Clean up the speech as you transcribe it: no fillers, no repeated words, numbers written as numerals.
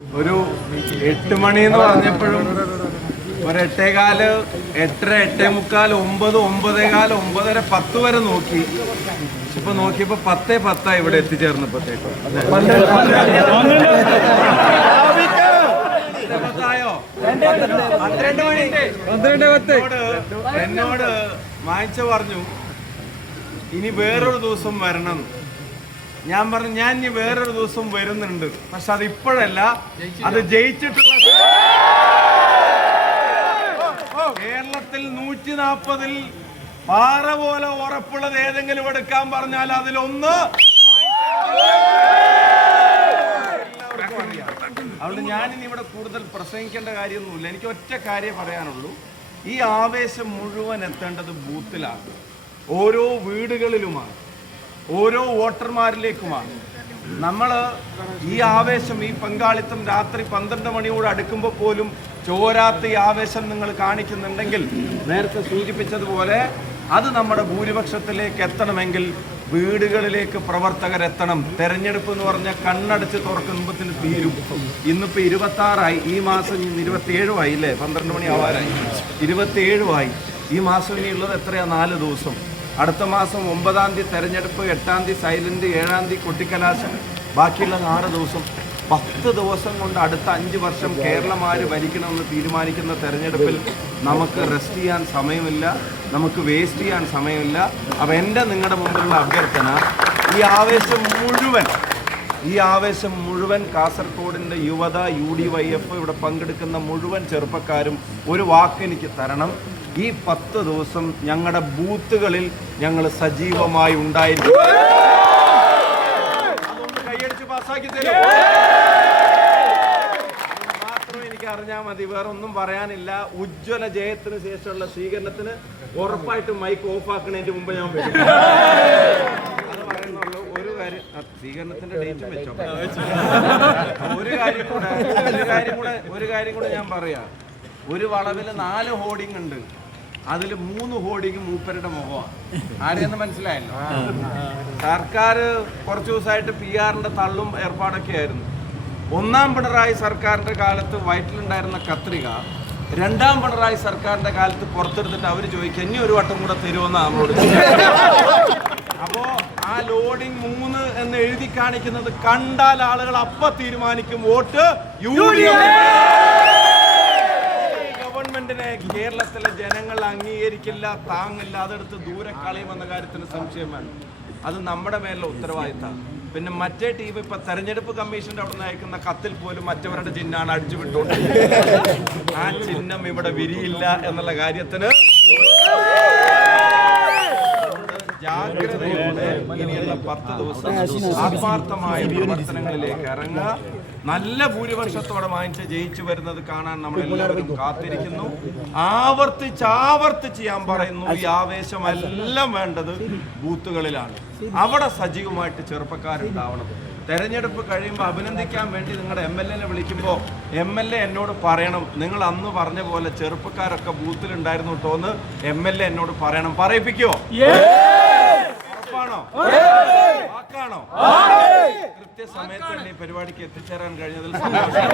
ഒരു 8 മണി എന്ന് പറഞ്ഞപ്പോഴും ഒരു 8:15, 8:30, 8:45, 9, 9:15, 9:30, 10 വരെ നോക്കി. ഇപ്പൊ നോക്കിയപ്പോ 10:10 ഇവിടെ എത്തിച്ചേർന്നപ്പോഴത്തേക്കും എന്നോട് വാങ്ങിച്ച പറഞ്ഞു ഇനി വേറൊരു ദിവസം വരണം. ഞാൻ പറഞ്ഞു ഞാൻ ഇനി വേറൊരു ദിവസം വരുന്നുണ്ട്, പക്ഷെ അത് ഇപ്പോഴല്ല, അത് ജയിച്ചിട്ടുള്ള കേരളത്തിൽ 140-ൽ പാറ പോലെ ഉറപ്പുള്ളത് ഏതെങ്കിലും എടുക്കാൻ പറഞ്ഞാൽ അതിലൊന്ന് എല്ലാവർക്കും അറിയാം. അതുകൊണ്ട് ഞാനിനി ഇവിടെ കൂടുതൽ പ്രസംഗിക്കേണ്ട കാര്യമൊന്നുമില്ല. എനിക്ക് ഒറ്റ കാര്യം പറയാനുള്ളൂ, ഈ ആവേശം മുഴുവൻ എത്തേണ്ടത് ബൂത്തിലാണ്, ഓരോ വീടുകളിലുമാണ്, ഓരോ വോട്ടർമാരിലേക്കുമാണ്. നമ്മൾ ഈ ആവേശം, ഈ പങ്കാളിത്തം രാത്രി 12 മണിയോട് അടുക്കുമ്പോൾ പോലും ചോരാത്ത ഈ ആവേശം നിങ്ങൾ കാണിക്കുന്നുണ്ടെങ്കിൽ, നേരത്തെ സൂചിപ്പിച്ചതുപോലെ അത് നമ്മുടെ ഭൂരിപക്ഷത്തിലേക്ക് എത്തണമെങ്കിൽ വീടുകളിലേക്ക് പ്രവർത്തകരെത്തണം. തെരഞ്ഞെടുപ്പ് എന്ന് പറഞ്ഞാൽ കണ്ണടച്ച് തുറക്കുമ്പത്തിന് തീരും. ഇന്നിപ്പോൾ 26 ഈ മാസം 27 അല്ലേ, 12 മണി ആവാറായി, 27 ഈ മാസം ഇനിയുള്ളത് എത്രയാ, 4 ദിവസം. അടുത്ത മാസം 9-ാം തീയതി തെരഞ്ഞെടുപ്പ്, 8-ാം തീയതി സൈലന്റ്, 7-ാം തീയതി കൊട്ടിക്കലാശം, ബാക്കിയുള്ള 6 ദിവസം. 10 ദിവസം കൊണ്ട് അടുത്ത 5 വർഷം കേരളം ആര് ഭരിക്കണമെന്ന് തീരുമാനിക്കുന്ന തെരഞ്ഞെടുപ്പിൽ നമുക്ക് റെസ്റ്റ് ചെയ്യാൻ സമയമില്ല, നമുക്ക് വേസ്റ്റ് ചെയ്യാൻ സമയമില്ല. അപ്പം എൻ്റെ നിങ്ങളുടെ മുമ്പിലുള്ള അഭ്യർത്ഥന, ഈ ആവേശം മുഴുവൻ കാസർഗോഡിൻ്റെ യുവത, UDYF ഇവിടെ പങ്കെടുക്കുന്ന മുഴുവൻ ചെറുപ്പക്കാരും ഒരു വാക്കെനിക്ക് തരണം. ഈ 10 ദിവസം ഞങ്ങളുടെ ബൂത്തുകളിൽ ഞങ്ങൾ സജീവമായി ഉണ്ടായിരിക്കും. അതൊന്ന് കൈയടിച്ച് പാസ്സാക്കി തരും മാത്രം എനിക്ക് അറിഞ്ഞാൽ മതി, വേറെ ഒന്നും പറയാനില്ല. ഉജ്ജ്വല ജയത്തിന് ശേഷമുള്ള സ്വീകരണത്തിന് ഉറപ്പായിട്ടും മൈക്ക് ഓഫ് ആക്കുന്നതിന് മുമ്പ് ഞാൻ വരും. അത് പറയുന്നുള്ളൂ. ഒരു കാര്യം, സ്വീകരണത്തിന്റെ ഡേറ്റും വെച്ചോ. ഒരു കാര്യം കൂടെ ഞാൻ പറയാം. ഒരു വളവിൽ 4 ഹോർഡിംഗ് ഉണ്ട്, അതിൽ 3 ഹോർഡിംഗ് മൂപ്പരുടെ മുഖമാണ്. ആരെയെന്ന് മനസ്സിലായല്ലോ. സർക്കാർ കുറച്ച് ദിവസമായിട്ട് PR-ന്റെ തള്ളും ഏർപ്പാടൊക്കെ ആയിരുന്നു. 1-ാം പിണറായി സർക്കാരിന്റെ കാലത്ത് വയറ്റിലുണ്ടായിരുന്ന കത്രിക 2-ാം പിണറായി സർക്കാരിന്റെ കാലത്ത് പുറത്തെടുത്തിട്ട് അവർ ചോദിക്കുക ഇനി ഒരു വട്ടം കൂടെ തരുമെന്നാണ് നമ്മളോട്. അപ്പോ ആ ലോഡിംഗ് 3 എന്ന് എഴുതി കാണിക്കുന്നത് കണ്ടാൽ ആളുകൾ അപ്പം തീരുമാനിക്കും വോട്ട് ഗവൺമെന്റിനെ കേരളത്തിലെ ജനങ്ങൾ അംഗീകരിക്കില്ല, താങ്ങില്ല, അതെടുത്ത് ദൂരെ കളയുമെന്ന കാര്യത്തിന് സംശയം വേണം. അത് നമ്മുടെ മേലുള്ള ഉത്തരവാദിത്തമാണ്. പിന്നെ മറ്റേ ടീം ഇപ്പൊ തെരഞ്ഞെടുപ്പ് കമ്മീഷന്റെ അവിടെ നിന്ന് അയക്കുന്ന കത്തിൽ പോലും മറ്റവരുടെ ചിഹ്നമാണ് അടിച്ചു വിട്ടോണ്ട്. ആ ചിഹ്നം ഇവിടെ വിരിയില്ല എന്നുള്ള കാര്യത്തിന് ജാഗ്രതയോടെ ഇനിയുള്ള 10 ദിവസം ആത്മാർത്ഥമായ പ്രവർത്തനങ്ങളിലേക്ക് ഇറങ്ങുക. നല്ല ഭൂരിപക്ഷത്തോടെ വാങ്ങിച്ച് ജയിച്ചു വരുന്നത് കാണാൻ നമ്മളെല്ലാവരും കാത്തിരിക്കുന്നു. ആവർത്തിച്ച് ഞാൻ പറയുന്നു, ഈ ആവേശമെല്ലാം വേണ്ടത് ബൂത്തുകളിലാണ്. അവിടെ സജീവമായിട്ട് ചെറുപ്പക്കാരുണ്ടാവണം. തെരഞ്ഞെടുപ്പ് കഴിയുമ്പോൾ അഭിനന്ദിക്കാൻ വേണ്ടി നിങ്ങളുടെ MLA-നെ വിളിക്കുമ്പോൾ MLA എന്നോട് പറയണം, നിങ്ങൾ അന്ന് പറഞ്ഞ പോലെ ചെറുപ്പക്കാരൊക്കെ ബൂത്തിലുണ്ടായിരുന്നു കേട്ടോ എന്ന് MLA എന്നോട് പറയണം. പറയിപ്പിക്കുമോ? ഉറപ്പാണോ? വാക്കാണോ? കൃത്യസമയത്ത് തന്നെ ഈ പരിപാടിക്ക് എത്തിച്ചേരാൻ കഴിഞ്ഞതിൽ സന്തോഷം.